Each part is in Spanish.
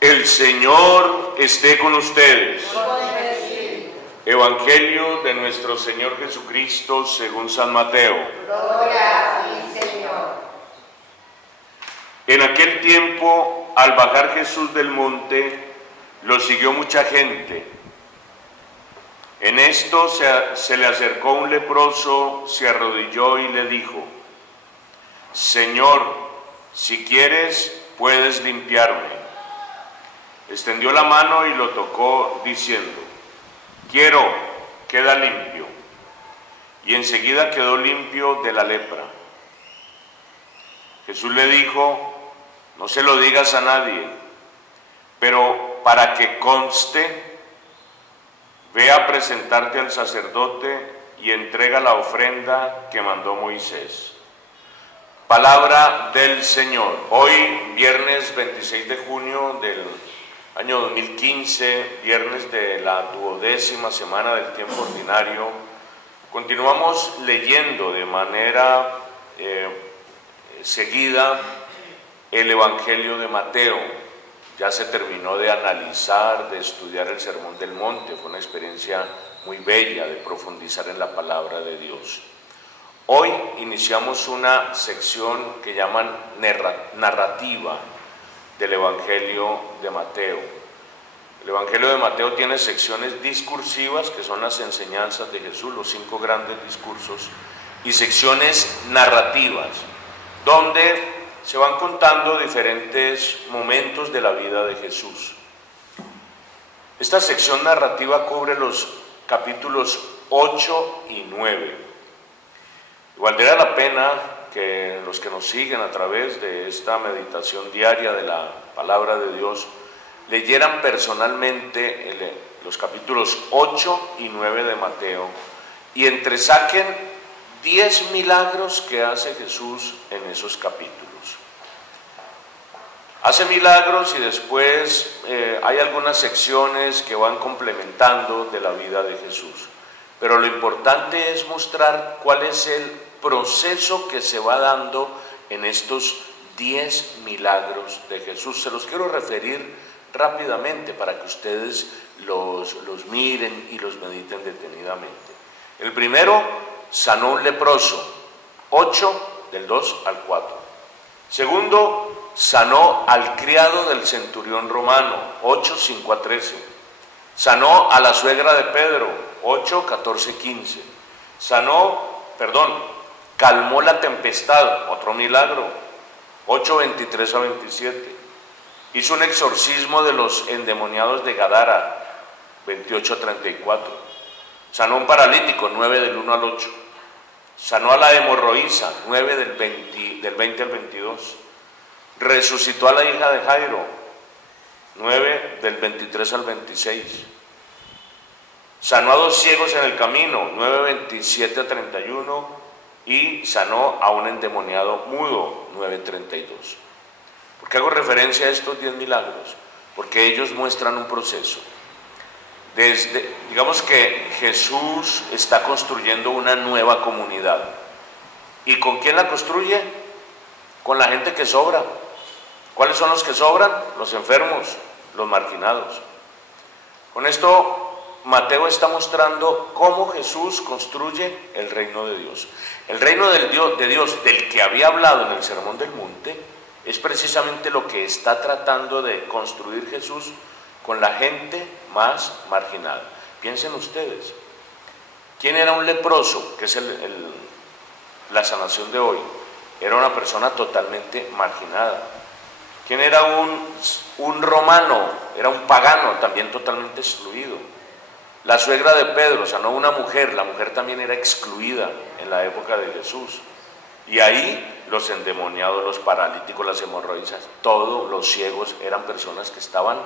El Señor esté con ustedes. Evangelio de nuestro Señor Jesucristo según San Mateo. Gloria a ti, Señor. En aquel tiempo, al bajar Jesús del monte, lo siguió mucha gente. En esto se le acercó un leproso, se arrodilló y le dijo: Señor, si quieres, puedes limpiarme. Extendió la mano y lo tocó, diciendo: Quiero, queda limpio. Y enseguida quedó limpio de la lepra. Jesús le dijo: No se lo digas a nadie, pero para que conste, ve a presentarte al sacerdote y entrega la ofrenda que mandó Moisés. Palabra del Señor. Hoy, viernes 26 de junio del año 2015, viernes de la 12ª semana del tiempo ordinario, continuamos leyendo de manera seguida el Evangelio de Mateo. Ya se terminó de analizar, de estudiar el Sermón del Monte. Fue una experiencia muy bella de profundizar en la palabra de Dios. Hoy iniciamos una sección que llaman narrativa del Evangelio de Mateo. El Evangelio de Mateo tiene secciones discursivas, que son las enseñanzas de Jesús, los 5 grandes discursos, y secciones narrativas, donde se van contando diferentes momentos de la vida de Jesús. Esta sección narrativa cubre los capítulos 8 y 9. Valdría la pena que los que nos siguen a través de esta meditación diaria de la palabra de Dios leyeran personalmente los capítulos 8 y 9 de Mateo y entresaquen 10 milagros que hace Jesús en esos capítulos. Hace milagros y después hay algunas secciones que van complementando de la vida de Jesús. Pero lo importante es mostrar cuál es el proceso que se va dando en estos 10 milagros de Jesús. Se los quiero referir rápidamente para que ustedes los miren y los mediten detenidamente. El primero, sanó un leproso, 8 del 2 al 4. Segundo, sanó al criado del centurión romano, 8, 5 a 13. Sanó a la suegra de Pedro, 8, 14, 15. Calmó la tempestad, otro milagro, 8, 23 a 27. Hizo un exorcismo de los endemoniados de Gadara, 28 a 34. Sanó a un paralítico, 9 del 1 al 8. Sanó a la hemorroísa, 9 del 20 al 22. Resucitó a la hija de Jairo, 9 del 23 al 26. Sanó a 2 ciegos en el camino, 9, 27 a 31. Y sanó a un endemoniado mudo, 9:32. ¿Por qué hago referencia a estos 10 milagros? Porque ellos muestran un proceso. Digamos que Jesús está construyendo una nueva comunidad. ¿Y con quién la construye? Con la gente que sobra. ¿Cuáles son los que sobran? Los enfermos, los marginados. Con esto Mateo está mostrando cómo Jesús construye el reino de Dios. El reino de Dios del que había hablado en el Sermón del Monte es precisamente lo que está tratando de construir Jesús con la gente más marginada. Piensen ustedes, ¿quién era un leproso? Que es la sanación de hoy. Era una persona totalmente marginada. ¿Quién era un romano? Era un pagano, también totalmente excluido. La suegra de Pedro sanó a una mujer, la mujer también era excluida en la época de Jesús. Y ahí los endemoniados, los paralíticos, las hemorroísas, todos los ciegos eran personas que estaban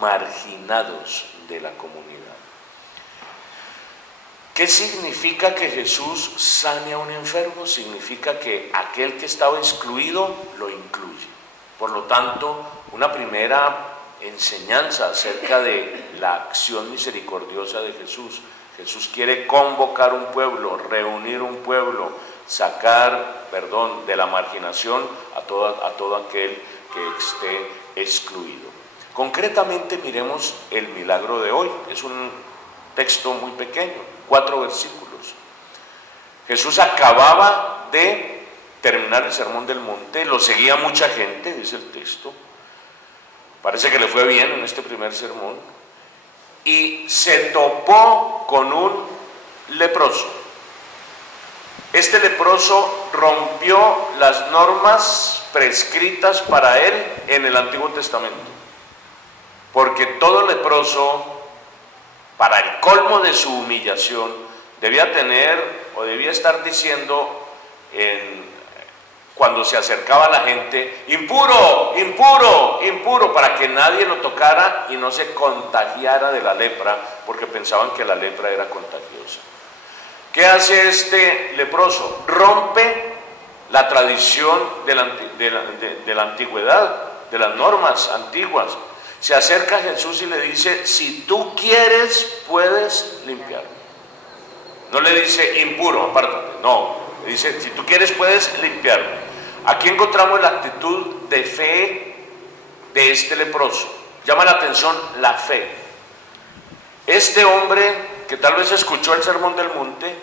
marginados de la comunidad. ¿Qué significa que Jesús sane a un enfermo? Significa que aquel que estaba excluido lo incluye. Por lo tanto, una primera enseñanza acerca de la acción misericordiosa de Jesús. Jesús quiere convocar un pueblo, reunir un pueblo, sacar, de la marginación a todo aquel que esté excluido. Concretamente miremos el milagro de hoy. Es un texto muy pequeño, 4 versículos. Jesús acababa de terminar el Sermón del Monte, lo seguía mucha gente, dice el texto. Parece que le fue bien en este primer sermón. Y se topó con un leproso. Este leproso rompió las normas prescritas para él en el Antiguo Testamento. Porque todo leproso, para el colmo de su humillación, debía tener o debía estar diciendo cuando se acercaba a la gente: impuro, impuro, impuro, para que nadie lo tocara y no se contagiara de la lepra, porque pensaban que la lepra era contagiosa. ¿Qué hace este leproso? Rompe la tradición de la antigüedad, de las normas antiguas. Se acerca a Jesús y le dice: si tú quieres, puedes limpiarme. No le dice impuro, apártate, no, le dice: si tú quieres, puedes limpiarme. Aquí encontramos la actitud de fe de este leproso. Llama la atención la fe. Este hombre que tal vez escuchó el Sermón del Monte,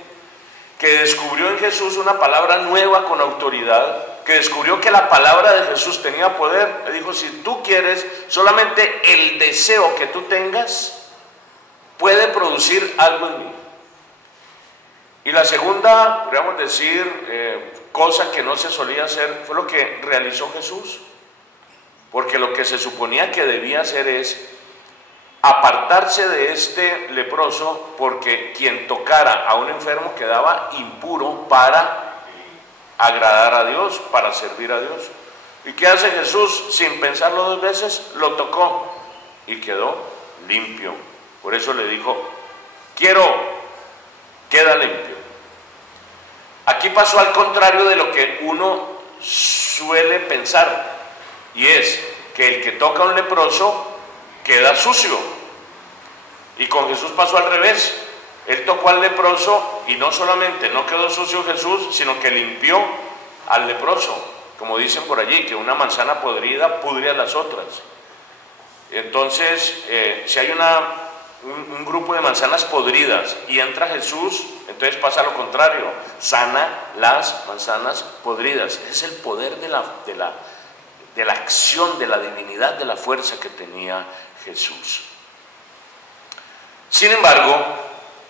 que descubrió en Jesús una palabra nueva con autoridad, que descubrió que la palabra de Jesús tenía poder, le dijo: si tú quieres, solamente el deseo que tú tengas puede producir algo en mí. Y la segunda, podríamos decir, cosa que no se solía hacer, fue lo que realizó Jesús. Porque lo que se suponía que debía hacer es apartarse de este leproso, porque quien tocara a un enfermo quedaba impuro para agradar a Dios, para servir a Dios. ¿Y qué hace Jesús? Sin pensarlo 2 veces, lo tocó y quedó limpio. Por eso le dijo: quiero, queda limpio. Aquí pasó al contrario de lo que uno suele pensar, y es que el que toca a un leproso queda sucio. Y con Jesús pasó al revés. Él tocó al leproso y no solamente no quedó sucio Jesús, sino que limpió al leproso. Como dicen por allí, que una manzana podrida pudre a las otras. Entonces, si hay un grupo de manzanas podridas y entra Jesús, entonces pasa lo contrario, sana las manzanas podridas. Es el poder de la acción, de la divinidad, de la fuerza que tenía Jesús. Sin embargo,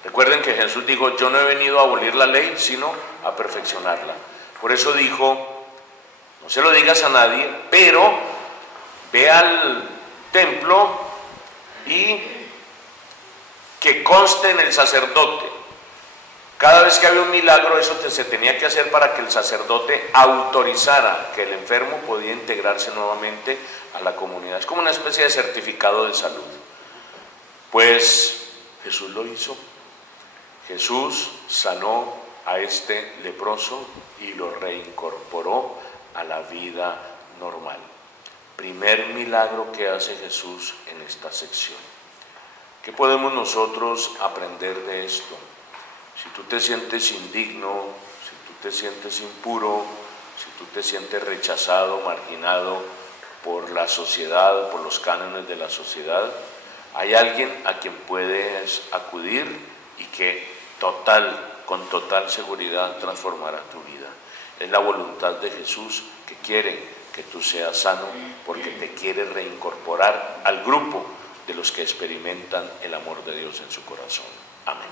recuerden que Jesús dijo: yo no he venido a abolir la ley, sino a perfeccionarla. Por eso dijo: no se lo digas a nadie, pero ve al templo y que conste en el sacerdote. Cada vez que había un milagro, eso se tenía que hacer para que el sacerdote autorizara que el enfermo podía integrarse nuevamente a la comunidad. Es como una especie de certificado de salud. Pues Jesús lo hizo. Jesús sanó a este leproso y lo reincorporó a la vida normal. Primer milagro que hace Jesús en esta sección. ¿Qué podemos nosotros aprender de esto? Si tú te sientes indigno, si tú te sientes impuro, si tú te sientes rechazado, marginado por la sociedad, por los cánones de la sociedad, hay alguien a quien puedes acudir y que con total seguridad transformará tu vida. Es la voluntad de Jesús, que quiere que tú seas sano, porque te quiere reincorporar al grupo de los que experimentan el amor de Dios en su corazón. Amén.